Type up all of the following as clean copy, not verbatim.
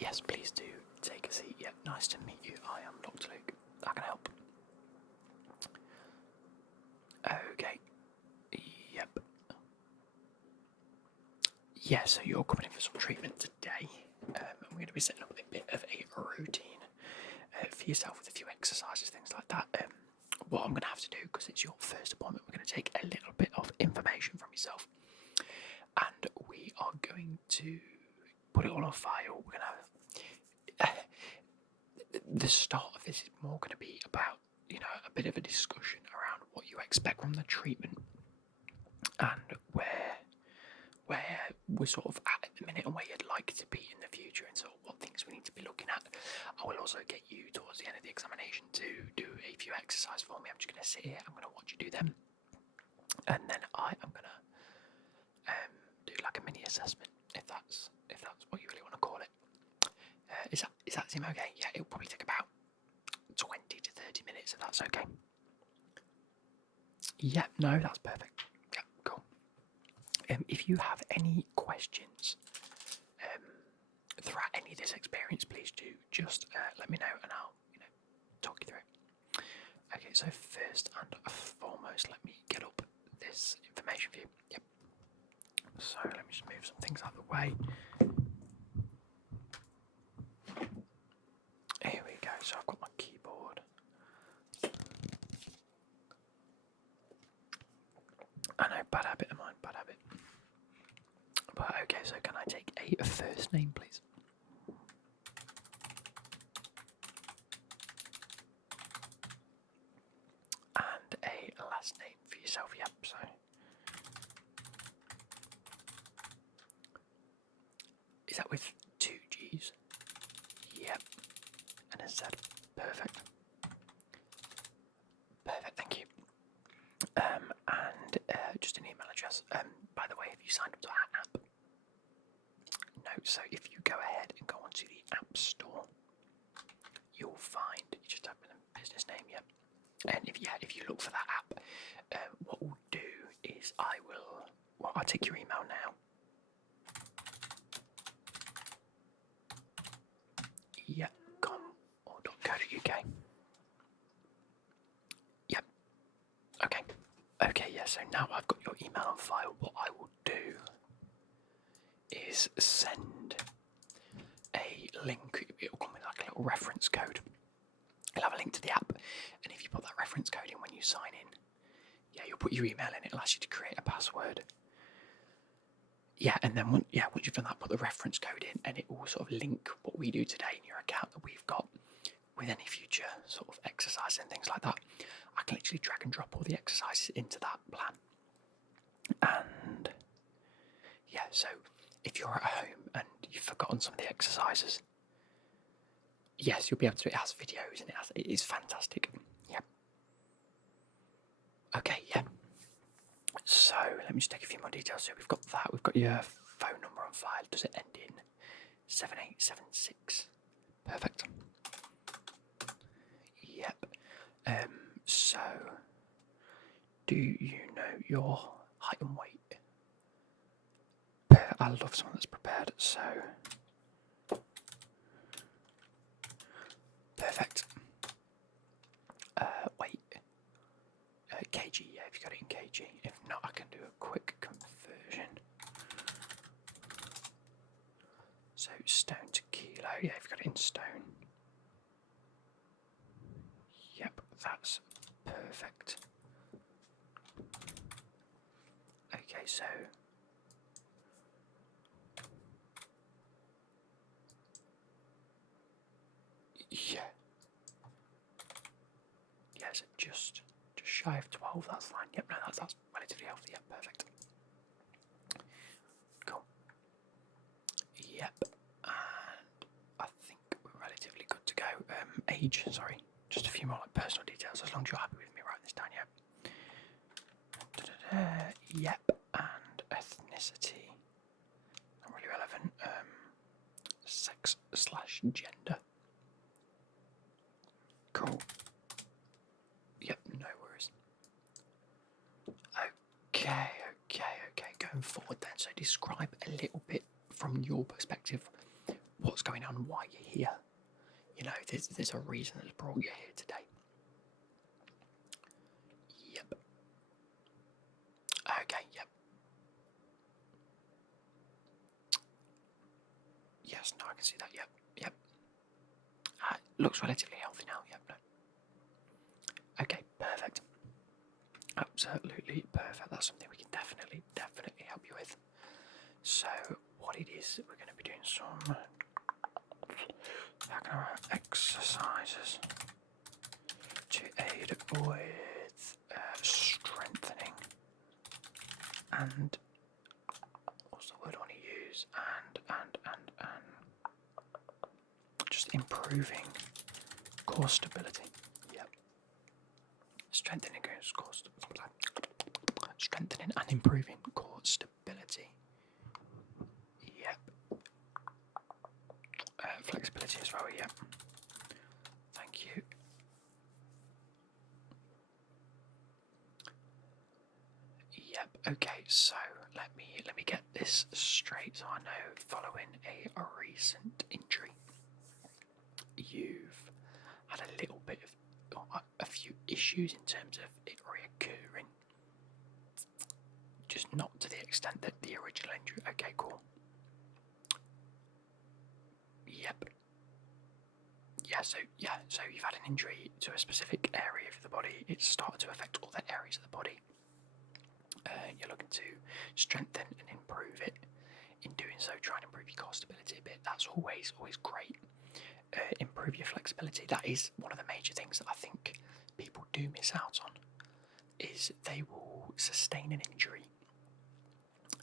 Yes, please do take a seat. Yep, nice to meet you. I am Dr. Luke. How can I help? Okay. Yep. Yeah, so you're coming in for some treatment today. And we're going to be setting up a bit of a routine for yourself with a few exercises, things like that. What I'm going to have to do, because it's your first appointment, we're going to take a little bit of information from yourself. And we are going to put it all on file. We're going to the start of this is more going to be about, a bit of a discussion around what you expect from the treatment and where we're sort of at the minute and where you'd like to be in the future, and sort of what things we need to be looking at. I will also get you towards the end of the examination to do a few exercises for me. I'm just going to sit here, I'm going to watch you do them, and then I am going to do like a mini assessment, if that's what you really want to call it. Is that seem okay? Yeah, it'll probably take about 20 to 30 minutes, if that's okay. Yeah, no, that's perfect. Yeah, cool. If you have any questions throughout any of this experience, please do just let me know, and I'll talk you through it. Okay, so first and foremost, let me get up this information for you. Yep. So let me just move some things out of the way. Here we go. So I've got my keyboard. I know, bad habit of mine, bad habit. But okay, so can I take a first name, please? And a last name for yourself, yep, so. Is that with 2 G's? Yep. And a Z. Perfect. Perfect, thank you. And just an email address. By the way, have you signed up to our app? No, so if you go ahead and go onto the App Store, you'll find, you just type in a business name, yep. And if you look for that app, what we'll do is I'll take your email now. Yep, com or .co.uk. Yep. Okay. Okay, yeah, so now I've got your email on file. What I will do is send a link. It'll come with like a little reference code. It'll have a link to the app, and if you put that reference code in when you sign in, you'll put your email in, it'll ask you to create a password. Yeah, and then once you've done that, put the reference code in, and it will sort of link what we do today in your account that we've got with any future sort of exercise and things like that. I can literally drag and drop all the exercises into that plan. And so if you're at home and you've forgotten some of the exercises, yes, you'll be able to do it. It has videos and it is fantastic. Yeah. Okay, yeah. So let me just take a few more details. So we've got that. We've got your phone number on file. Does it end in 7876? Perfect. Yep. So do you know your height and weight? I love someone that's prepared. So perfect. Weight. Kg, yeah, if you got it in kg. If not, I can do a quick conversion. So stone to kilo, yeah, if you got it in stone. Yep, that's perfect. Okay, so yeah, so just shy of 12. That's fine. Yep, no, that's relatively healthy. Yep, perfect. Cool. Yep, and I think we're relatively good to go. Age, sorry, just a few more like personal details. As long as you're happy with me writing this down, yep. Yep, and ethnicity. Not really relevant. Sex/gender. Cool. Yep, no worries. Okay. Going forward then, so describe a little bit from your perspective what's going on, why you're here. You know, there's a reason that's brought you here today. Yep. Okay, yep. Yes, no, I can see that, yep, yep. Looks relatively healthy now, yep, no. Okay, perfect. Absolutely perfect. That's something we can definitely help you with. So, what it is, we're going to be doing some exercises to aid with strengthening and what's the word I want to use? And just improving core stability. Yep. Strengthening core stability. Strengthening and improving core stability. Yep. Flexibility as well, yep. Thank you. Yep, okay, so let me get this straight. So I know following a recent injury, you've had a little bit of a few issues in terms of it reoccurring. Just not to the extent that the original injury. Okay, cool. Yep. So you've had an injury to a specific area of the body. It's started to affect all the areas of the body. You're looking to strengthen and improve it. In doing so, try and improve your core stability a bit. That's always great. Improve your flexibility. That is one of the major things that I think people do miss out on. Is they will sustain an injury,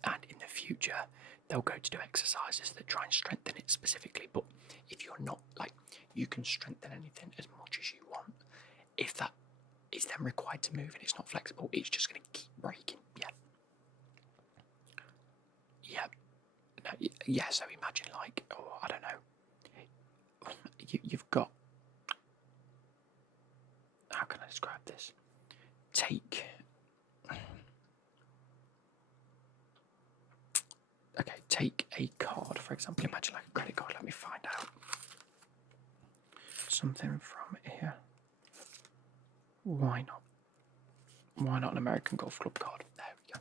and in the future they'll go to do exercises that try and strengthen it specifically. But if you're not, like, you can strengthen anything as much as you want. If that is then required to move and it's not flexible, it's just going to keep breaking. Yeah. So imagine, like, I don't know. You've got. How can I describe this? Take a card, for example. Imagine like a credit card. Let me find out something from here. Why not? Why not an American Golf Club card? There we go.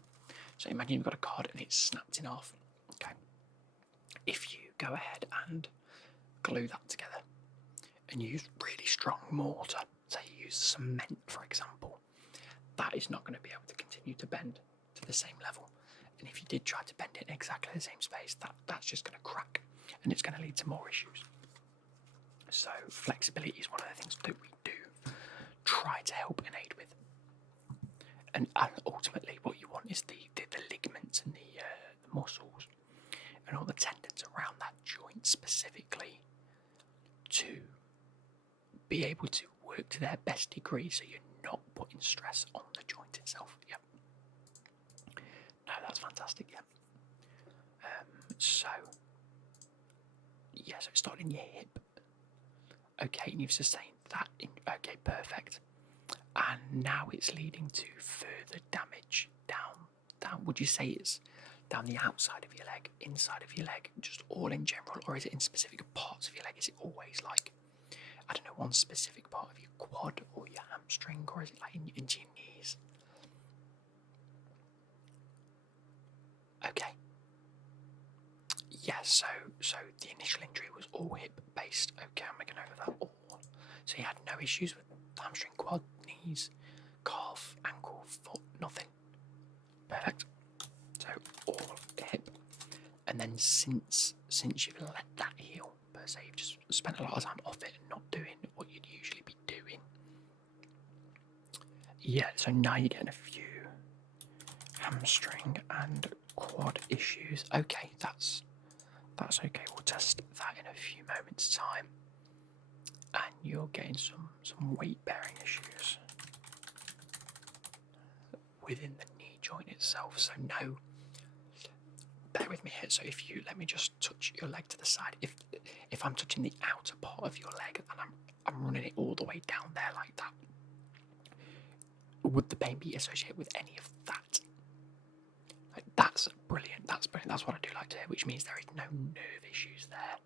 So imagine you've got a card and it's snapped in half. Okay. If you go ahead and glue that together and use really strong mortar, say you use cement, for example, that is not going to be able to continue to bend to the same level. And if you did try to bend it in exactly the same space, that's just going to crack and it's going to lead to more issues. So flexibility is one of the things that we do try to help and aid with. And ultimately what you want is the ligaments and the muscles and all the tendons around that joint specifically to be able to work to their best degree, so you're not putting stress on the joint itself. Yep. No, that's fantastic. Yep. So it's starting in your hip. Okay, and you've sustained that. Okay, perfect. And now it's leading to further damage down. Would you say it's down the outside of your leg, inside of your leg, just all in general, or is it in specific parts of your leg? Is it always like, I don't know, one specific part of your quad or your hamstring, or is it like into your knees? Okay. Yeah, so the initial injury was all hip based. Okay, I'm making note of that all. So you had no issues with hamstring, quad, knees, calf, ankle, foot, nothing. Perfect. So all hip. And then since you've let that heal, per se, you've just spent a lot of time off it and not doing what you'd usually be doing. Yeah, so now you're getting a few hamstring and quad issues. Okay, that's okay. We'll test that in a few moments' time. And you're getting some weight-bearing issues within the knee joint itself. So no, bear with me here. So if you let me just touch your leg to the side. If I'm touching the outer part of your leg and I'm running it all the way down there like that, would the pain be associated with any of that? Like, that's brilliant. That's brilliant. That's what I do like to hear, which means there is no nerve issues there.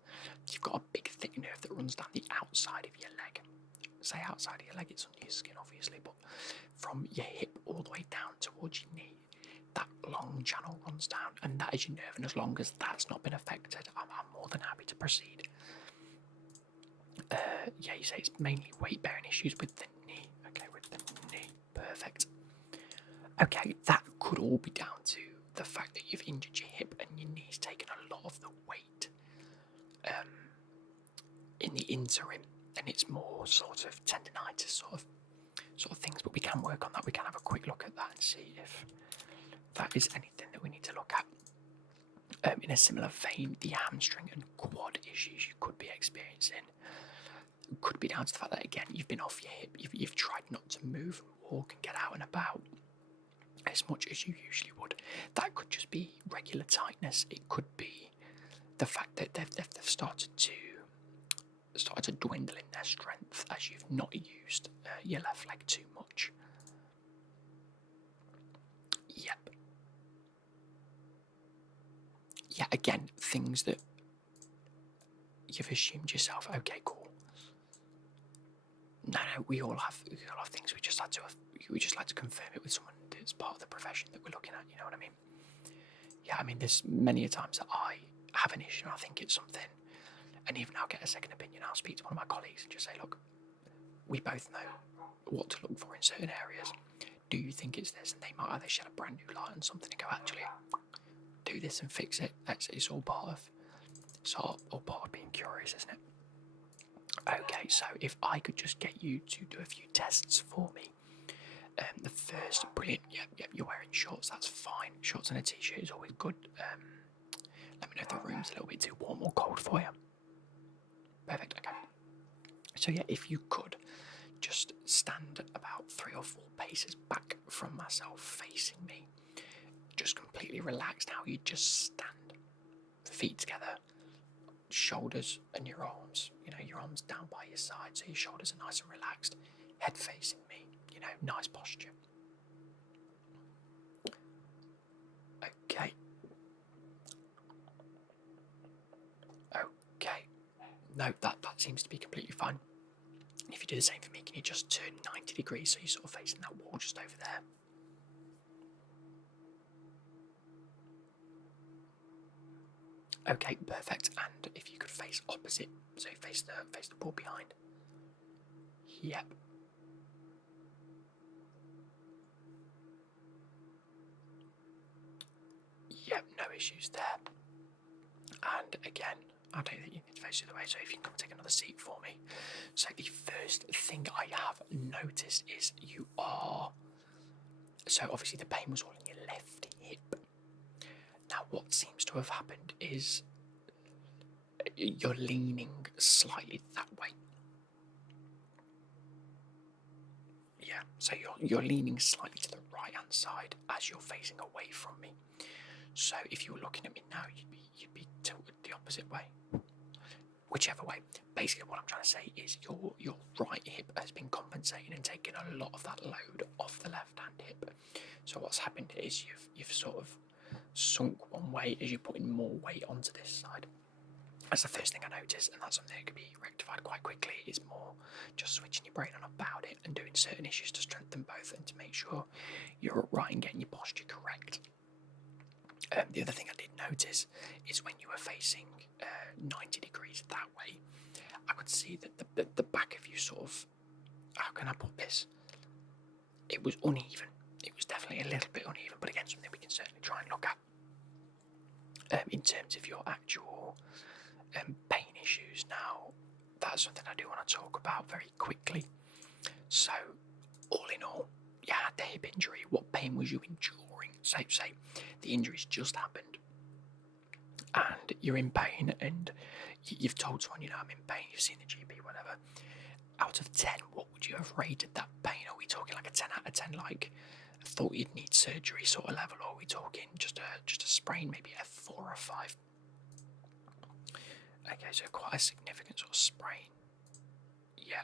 you've got a big thick nerve that runs down the outside of your leg. Say outside of your leg, it's under your skin obviously, but from your hip all the way down towards your knee, that long channel runs down, and that is your nerve, and as long as that's not been affected, I'm more than happy to proceed. Yeah, you say it's mainly weight-bearing issues with the knee. Okay, with the knee. Perfect. Okay, that could all be down to the fact that you've injured your hip and your knee's taken a lot of the weight in the interim, and it's more sort of tendinitis sort of things, but we can work on that. We can have a quick look at that and see if that is anything that we need to look at. In a similar vein, the hamstring and quad issues you could be experiencing could be down to the fact that, again, you've been off your hip, you've tried not to move and walk and get out and about as much as you usually would. That could just be regular tightness. It could be the fact that they've started to dwindle in their strength as you've not used your left leg too much. Yep. Yeah, again, things that you've assumed yourself. Okay, cool. No, we all have things. We just like to confirm it with someone that's part of the profession that we're looking at. You know what I mean? Yeah, I mean, there's many a times that I have an issue and I think it's something, and even I'll get a second opinion. I'll speak to one of my colleagues and just say, look, we both know what to look for in certain areas. Do you think it's this? And they might either shed a brand new light on something and go, actually, do this and fix it. It's all part of being curious, isn't it? Okay, so if I could just get you to do a few tests for me. The first, brilliant, yep, you're wearing shorts, that's fine. Shorts and a t-shirt is always good. Let me know if the room's a little bit too warm or cold for you. Perfect, okay. So yeah, if you could just stand about 3 or 4 paces back from myself, facing me. Just completely relaxed, how you just stand. Feet together. Shoulders and your arms, your arms down by your side, so your shoulders are nice and relaxed, head facing me, nice posture. Okay. No, that seems to be completely fine. If you do the same for me, can you just turn 90 degrees so you're sort of facing that wall just over there? Okay, perfect. And if you could face opposite, so face the wall behind. Yep. Yep, no issues there. And again, I don't think you need to face the other way, so if you can come take another seat for me. So the first thing I have noticed is you are... So obviously the pain was all in your left hip. Now what seems to have happened is you're leaning slightly that way. Yeah, so you're leaning slightly to the right hand side as you're facing away from me. So if you were looking at me now, you'd be tilted the opposite way. Whichever way. Basically what I'm trying to say is your right hip has been compensating and taking a lot of that load off the left hand hip. So what's happened is you've sort of sunk one way as you're putting more weight onto this side. That's the first thing I noticed, and that's something that can be rectified quite quickly. Is more just switching your brain on about it and doing certain issues to strengthen both and to make sure you're upright and getting your posture correct. The other thing I did notice is when you were facing 90 degrees that way, I could see that the back of you sort of, how can I put this? It was uneven. It was definitely a little bit uneven, but again, something we can certainly try and look at. In terms of your actual pain issues now, that's something I do want to talk about very quickly. So, all in all, you had the hip injury. What pain was you enduring? Say the injury's just happened and you're in pain and you've told someone, I'm in pain, you've seen the GP, whatever. Out of 10, what would you have rated that pain? Are we talking like a 10 out of 10, like I thought you'd need surgery sort of level, or are we talking just a sprain, maybe a 4 or 5? Okay, so quite a significant sort of sprain. Yeah.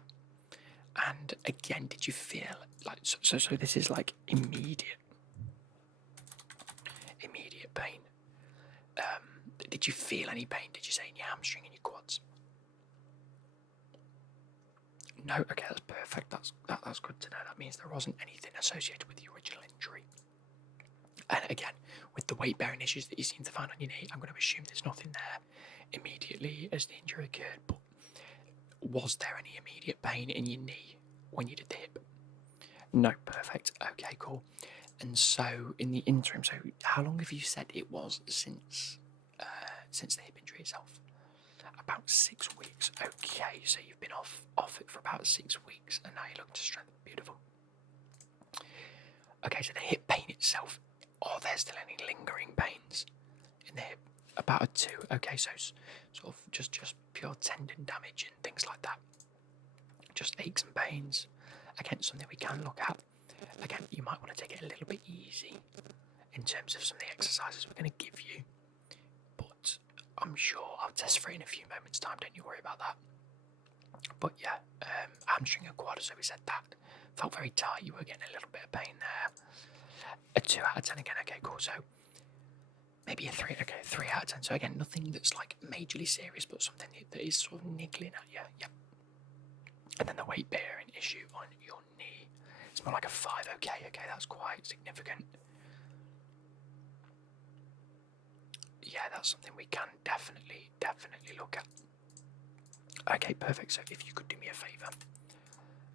And again, did you feel like so this is like immediate pain? Did you feel any pain? Did you say in your hamstring and your quads? No, okay, that's perfect. That's good to know. That means there wasn't anything associated with the original injury. And again, with the weight bearing issues that you seem to find on your knee, I'm going to assume there's nothing there immediately as the injury occurred. But was there any immediate pain in your knee when you did the hip? No, perfect. Okay, cool. And so in the interim, so how long have you said it was since the hip injury itself? About 6 weeks. Okay, so you've been off it for about 6 weeks, and now you're looking to strengthen. Beautiful. Okay, so the hip pain itself, are there still any lingering pains in the hip? About a 2. Okay, so sort of just pure tendon damage and things like that. Just aches and pains. Again, something we can look at. Again, you might want to take it a little bit easy in terms of some of the exercises we're going to give you, but I'm sure I'll test for it in a few moments' time. Don't you worry about that. But yeah, hamstring and quad, so we said that. Felt very tight, you were getting a little bit of pain there. A 2 out of 10 again, okay, cool. So maybe a 3, okay, 3 out of 10. So again, nothing that's like majorly serious, but something that is sort of niggling at you. Yep. And then the weight bearing issue on your knee. It's more like a 5, okay, that's quite significant. Yeah, that's something we can definitely look at. Okay, perfect. So if you could do me a favour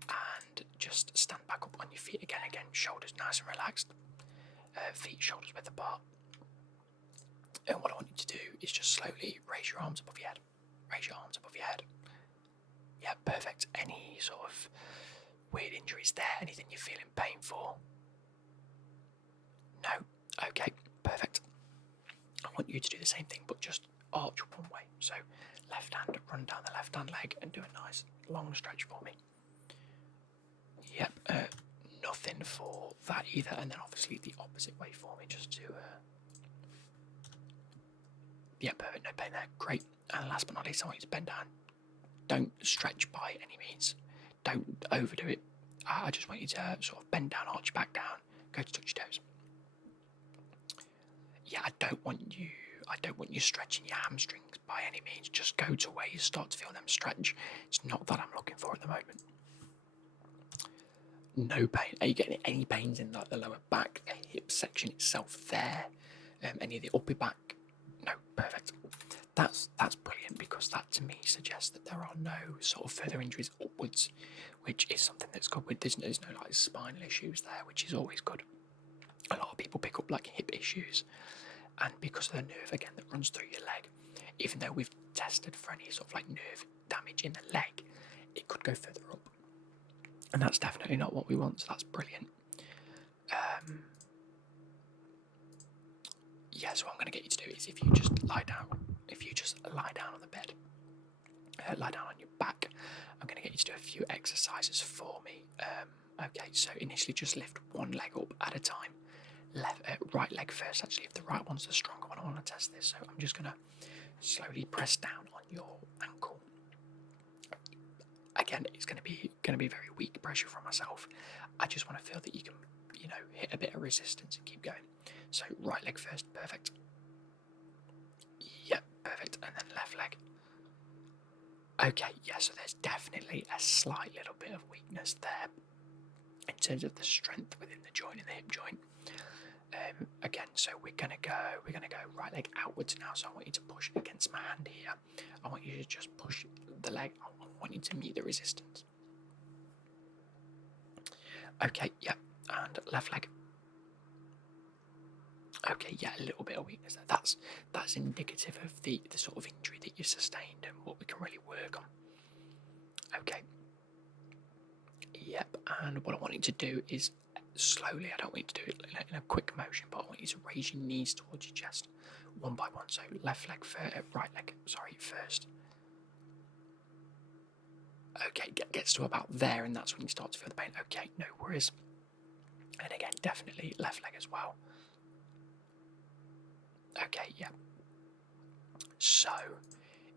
and just stand back up on your feet again, shoulders nice and relaxed, feet, shoulders width apart. And what I want you to do is just slowly raise your arms above your head. Raise your arms above your head. Yeah, perfect. Any sort of weird injuries there? Anything you're feeling pain for? No? Okay, perfect. I want you to do the same thing, but just arch up one way. So left hand, run down the left hand leg and do a nice long stretch for me. Yep, nothing for that either. And then obviously the opposite way for me, just to... yeah, perfect, no pain there. Great. And last but not least, I want you to bend down. Don't stretch by any means. Don't overdo it. I just want you to sort of bend down, arch back down, go to touch your toes. Yeah, I don't want you stretching your hamstrings by any means. Just go to where you start to feel them stretch. It's not that I'm looking for at the moment. No pain. Are you getting any pains in like the lower back, hip section itself there? Any of the upper back? No, perfect. That's brilliant, because that to me suggests that there are no sort of further injuries upwards, which is something that's good. There's no like spinal issues there, which is always good. A lot of people pick up like hip issues, and because of the nerve again that runs through your leg, even though we've tested for any sort of like nerve damage in the leg, it could go further up, and that's definitely not what we want. So that's brilliant. Yeah, so what I'm going to get you to do is if you just lie down on the bed, lie down on your back, I'm going to get you to do a few exercises for me. Okay, so initially just lift one leg up at a time. Right leg first, actually, if the right one's the stronger one, I want to test this. So I'm just going to slowly press down on your ankle. Again, it's going to be very weak pressure from myself. I just want to feel that you can, hit a bit of resistance and keep going. So right leg first, perfect. Yep, perfect. And then left leg. Okay, yeah, so there's definitely a slight little bit of weakness there in terms of the strength within the joint and the hip joint. Again, so we're gonna go right leg outwards now. So I want you to push against my hand here. I want you to just push the leg. I want you to meet the resistance. Okay, yeah, and left leg. Okay, yeah, a little bit of weakness there. That's indicative of the sort of injury that you've sustained and what we can really work on. Okay. Yep, and what I want you to do is slowly, I don't want you to do it in a quick motion, but I want you to raise your knees towards your chest, one by one. So right leg first. Okay, gets to about there, and that's when you start to feel the pain. Okay, no worries. And again, definitely left leg as well. Okay, yeah. So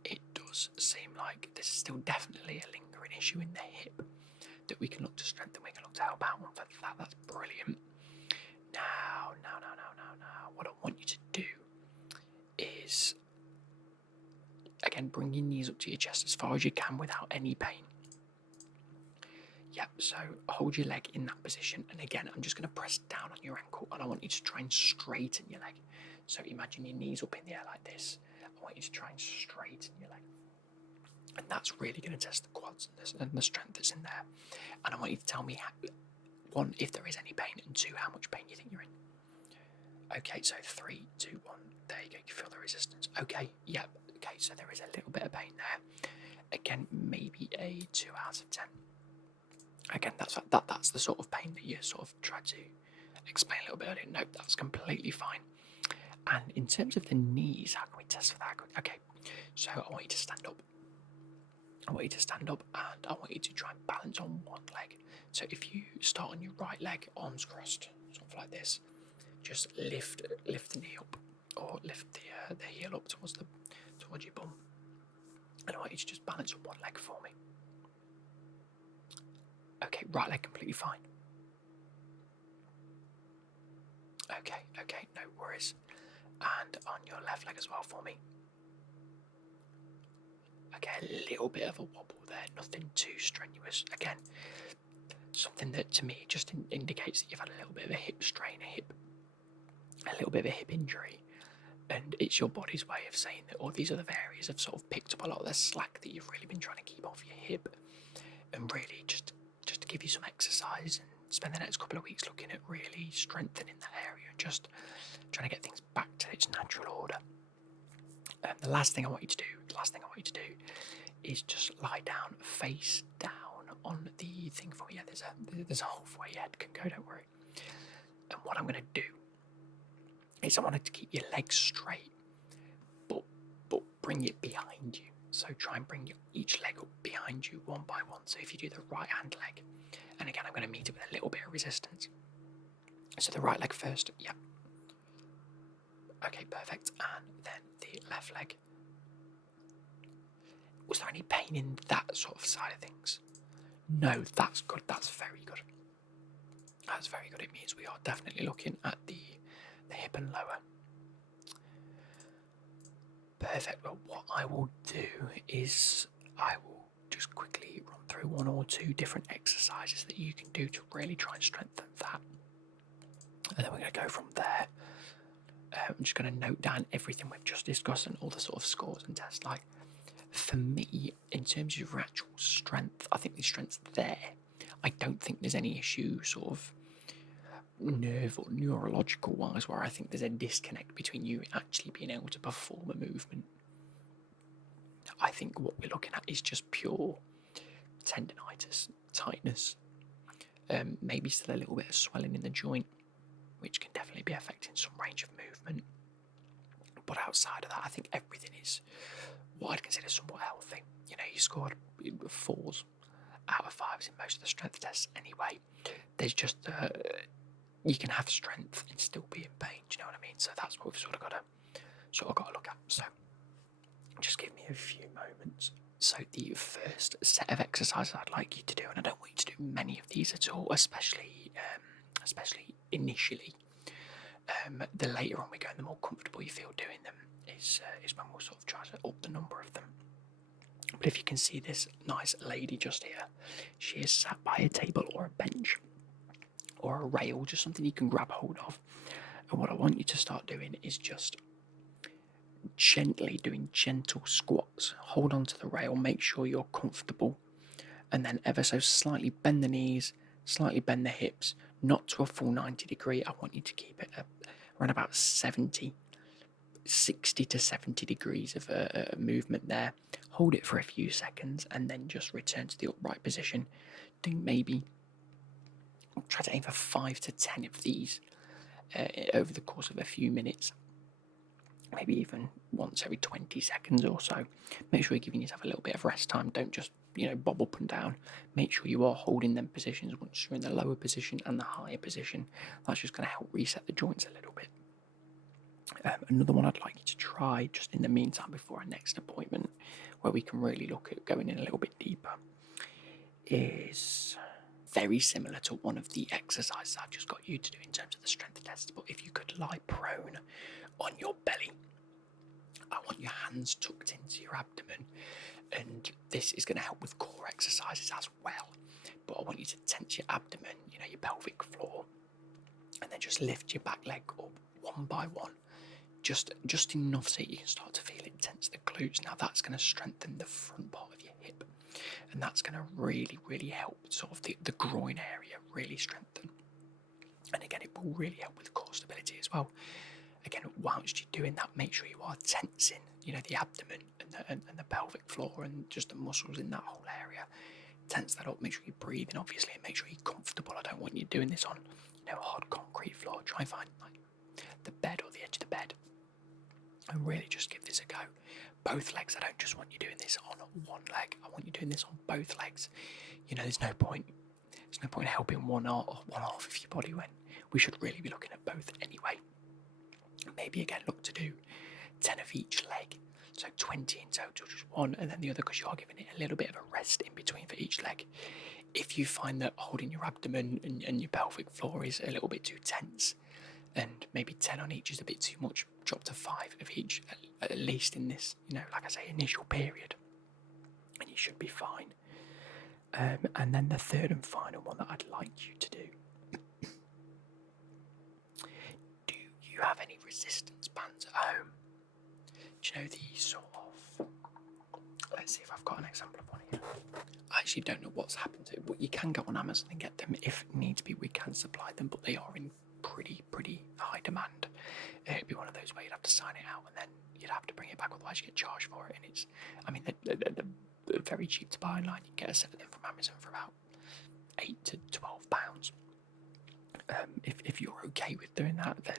it does seem like there's still definitely a lingering issue in the hip that we can look to strengthen, we can look to help out on for that. That's brilliant. Now, what I want you to do is, again, bring your knees up to your chest as far as you can without any pain. Yep, so hold your leg in that position, and again, I'm just going to press down on your ankle, and I want you to try and straighten your leg. So imagine your knees up in the air like this. I want you to try and straighten your leg. And that's really going to test the quads and the strength that's in there. And I want you to tell me, one, if there is any pain, and two, how much pain you think you're in. Okay, so 3, 2, 1, there you go, you feel the resistance. Okay, yep, okay, so there is a little bit of pain there. Again, maybe a 2 out of 10. Again, that's the sort of pain that you sort of try to explain a little bit earlier. No, that's completely fine. And in terms of the knees, how can we test for that? Okay, so I want you to stand up. I want you to stand up, and I want you to try and balance on one leg. So if you start on your right leg, arms crossed, sort of like this, just lift the knee up, or lift the heel up towards your bum. And I want you to just balance on one leg for me. Okay, right leg completely fine. Okay, no worries. And on your left leg as well for me. Okay, a little bit of a wobble there, nothing too strenuous. Again, something that to me just indicates that you've had a little bit of a hip strain, a little bit of a hip injury. And it's your body's way of saying that all these other areas have sort of picked up a lot of the slack that you've really been trying to keep off your hip. And really just to give you some exercise and spend the next couple of weeks looking at really strengthening that area, just trying to get things back to its natural order. The last thing I want you to do is just lie down, face down on the thing for me. Yeah, there's a hole for where your head can go, don't worry. And what I'm going to do is I want to keep your legs straight, but bring it behind you. So try and bring each leg up behind you one by one. So if you do the right hand leg, and again I'm going to meet it with a little bit of resistance. So the right leg first, yeah. Okay, perfect. And then the left leg. Was there any pain in that sort of side of things? No, that's good. That's very good. That's very good. It means we are definitely looking at the hip and lower. Perfect. Well, what I will do is I will just quickly run through 1 or 2 different exercises that you can do to really try and strengthen that. And then we're going to go from there. I'm just going to note down everything we've just discussed and all the sort of scores and tests. Like, for me, in terms of your actual strength, I think the strength's there. I don't think there's any issue sort of nerve or neurological wise where I think there's a disconnect between you actually being able to perform a movement. I think what we're looking at is just pure tendinitis, tightness, maybe still a little bit of swelling in the joint, which can definitely be affecting some range of movement. But outside of that, I think everything is what I'd consider somewhat healthy. You know, you scored 4s out of 5s in most of the strength tests anyway. There's just you can have strength and still be in pain. Do you know what I mean? So that's what we've sort of got to look at. So just give me a few moments. So the first set of exercises I'd like you to do, and I don't want you to do many of these at all, especially initially. The later on we go, and the more comfortable you feel doing them is when we'll sort of try to up the number of them. But if you can see this nice lady just here, she is sat by a table or a bench or a rail, just something you can grab hold of. And what I want you to start doing is just gently doing gentle squats. Hold on to the rail, make sure you're comfortable, and then ever so slightly bend the knees, slightly bend the hips, not to a full 90 degree. I want you to keep it around about 60 to 70 degrees of a movement there. Hold it for a few seconds and then just return to the upright position. Do maybe try to aim for 5 to 10 of these over the course of a few minutes. Maybe even once every 20 seconds or so. Make sure you're giving yourself a little bit of rest time. Don't just, bob up and down. Make sure you are holding them positions once you're in the lower position and the higher position. That's just going to help reset the joints a little bit. Another one I'd like you to try just in the meantime before our next appointment, where we can really look at going in a little bit deeper, is very similar to one of the exercises I've just got you to do in terms of the strength test. But if you could lie prone on your belly, I want your hands tucked into your abdomen, and this is going to help with core exercises as well. but I want you to tense your abdomen, your pelvic floor, and then just lift your back leg up one by one, just enough so you can start to feel it tense the glutes. Now that's going to strengthen the front part of your hip, and that's going to really, really help sort of the groin area really strengthen. And again, it will really help with core stability as well. Again, whilst you're doing that, make sure you are tensing, the abdomen and the pelvic floor and just the muscles in that whole area. Tense that up, make sure you're breathing, obviously, and make sure you're comfortable. I don't want you doing this on, hard concrete floor. Try and find, the bed or the edge of the bed and really just give this a go. Both legs, I don't just want you doing this on one leg. I want you doing this on both legs. There's no point helping one half of your body when we should really be looking at both anyway. Maybe again look to do 10 of each leg, so 20 in total, just one and then the other, because you are giving it a little bit of a rest in between for each leg. If you find that holding your abdomen and your pelvic floor is a little bit too tense, and maybe 10 on each is a bit too much, drop to 5 of each, at least in this, like I say, initial period, and you should be fine. And then the third and final one that I'd like you to do. Do you have any resistance bands at home? Do you know the sort of... Let's see if I've got an example of one here. I actually don't know what's happened to it, but you can go on Amazon and get them. If needs be, we can supply them, but they are in pretty high demand. It'd be one of those where you'd have to sign it out and then you'd have to bring it back, otherwise you get charged for it. And they're very cheap to buy online. You can get a set of them from Amazon for about £8 to £12. If you're okay with doing that, then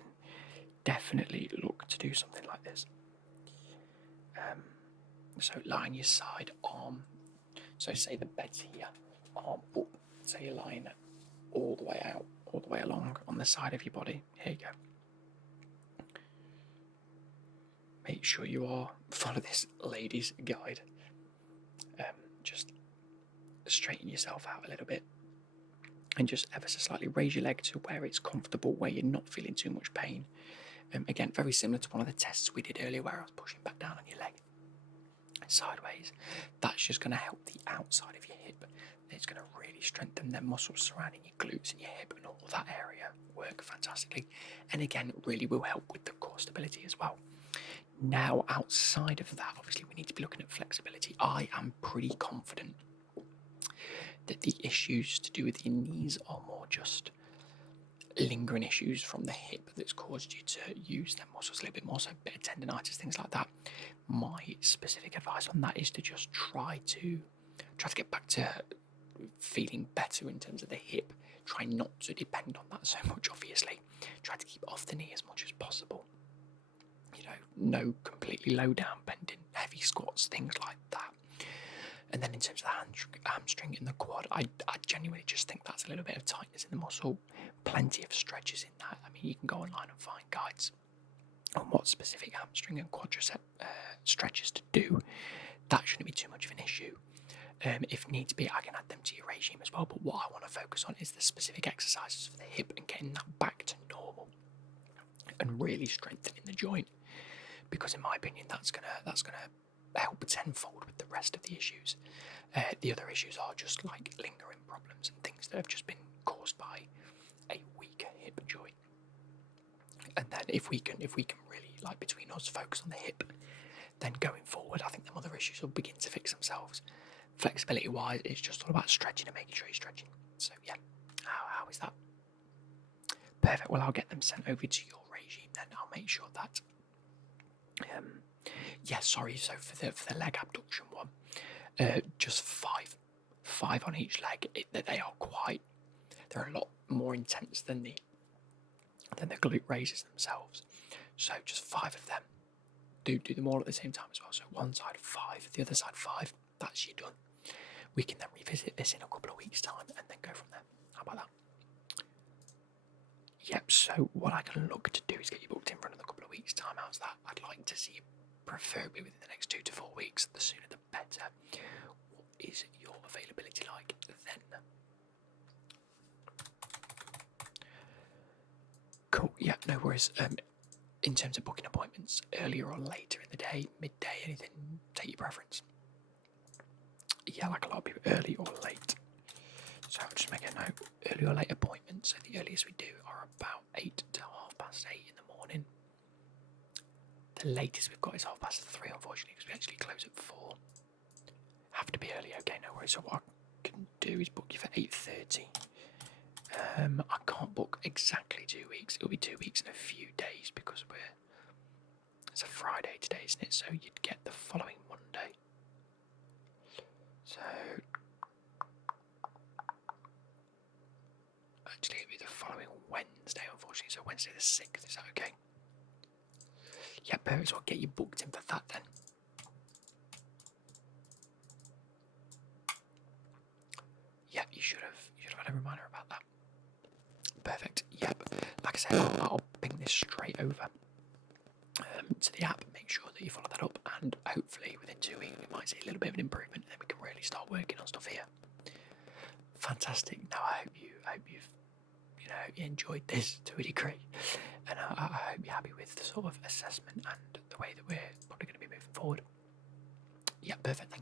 definitely look to do something like this. So line your side arm. So say the bed's here, arm up. So you're lying all the way out, all the way along on the side of your body. Here you go. Make sure you follow this lady's guide. Just straighten yourself out a little bit and just ever so slightly raise your leg to where it's comfortable, where you're not feeling too much pain. Again, very similar to one of the tests we did earlier where I was pushing back down on your leg sideways. That's just going to help the outside of your hip. It's going to really strengthen the muscles surrounding your glutes and your hip, and all that area work fantastically. And again, it really will help with the core stability as well. Now, outside of that, obviously we need to be looking at flexibility. I am pretty confident that the issues to do with your knees are more just lingering issues from the hip that's caused you to use them muscles a little bit more, so a bit of tendonitis, things like that. My specific advice on that is to just try to get back to feeling better in terms of the hip. Try not to depend on that so much, obviously. Try to keep off the knee as much as possible. No completely low down bending, heavy squats, things like that. And then in terms of the hamstring and the quad, I genuinely just think that's a little bit of tightness in the muscle. Plenty of stretches in that. I mean, you can go online and find guides on what specific hamstring and quadricep stretches to do. That shouldn't be too much of an issue. If needs be, I can add them to your regime as well. But what I want to focus on is the specific exercises for the hip and getting that back to normal and really strengthening the joint. Because in my opinion, that's gonna help tenfold with the rest of the issues. The other issues are just like lingering problems and things that have just been caused by a weaker hip joint. And then if we can really, like, between us, focus on the hip, then going forward, I think them other issues will begin to fix themselves. Flexibility wise, it's just all about stretching and making sure you're stretching. So yeah, how is that? Perfect. Well, I'll get them sent over to your regime then. I'll make sure that. So for the leg abduction one, just five on each leg. They're a lot more intense than the glute raises themselves. So just 5 of them. Do them all at the same time as well. So one side 5, the other side 5. That's you done. We can then revisit this in a couple of weeks' time and then go from there. How about that? Yep. So what I can look to do is get you booked in for another couple of weeks' time. How's that? I'd like to see you preferably within the next 2 to 4 weeks. The sooner the better. What is your availability like then? Cool. Yeah, no worries. In terms of booking appointments, earlier or later in the day, midday, anything, take your preference. Yeah, like a lot of people, early or late. So I'll just make a note. Early or late appointments. So the earliest we do are about 8 to 8:30 in the morning. The latest we've got is 3:30, unfortunately, because we actually close at 4. Have to be early, okay, no worries. So what I can do is book you for 8:30. I can't book exactly 2 weeks. It'll be 2 weeks in a few days because it's a Friday today, isn't it? So you'd get the following Monday. So actually it'll be the following Wednesday, unfortunately. So Wednesday the 6th. Is that okay? Yeah, perfect. So I'll get you booked in for that then. Yeah, you should have had a reminder about that. Perfect. Yep. Like I said, I'll ping this straight over to the app. Make sure that you follow that up, and hopefully within 2 weeks we might see a little bit of an improvement, and then we can really start working on stuff here. Fantastic. Now I hope you've enjoyed this to a degree, and I hope you're happy with the sort of assessment and the way that we're probably going to be moving forward. Yeah, perfect. Thank you.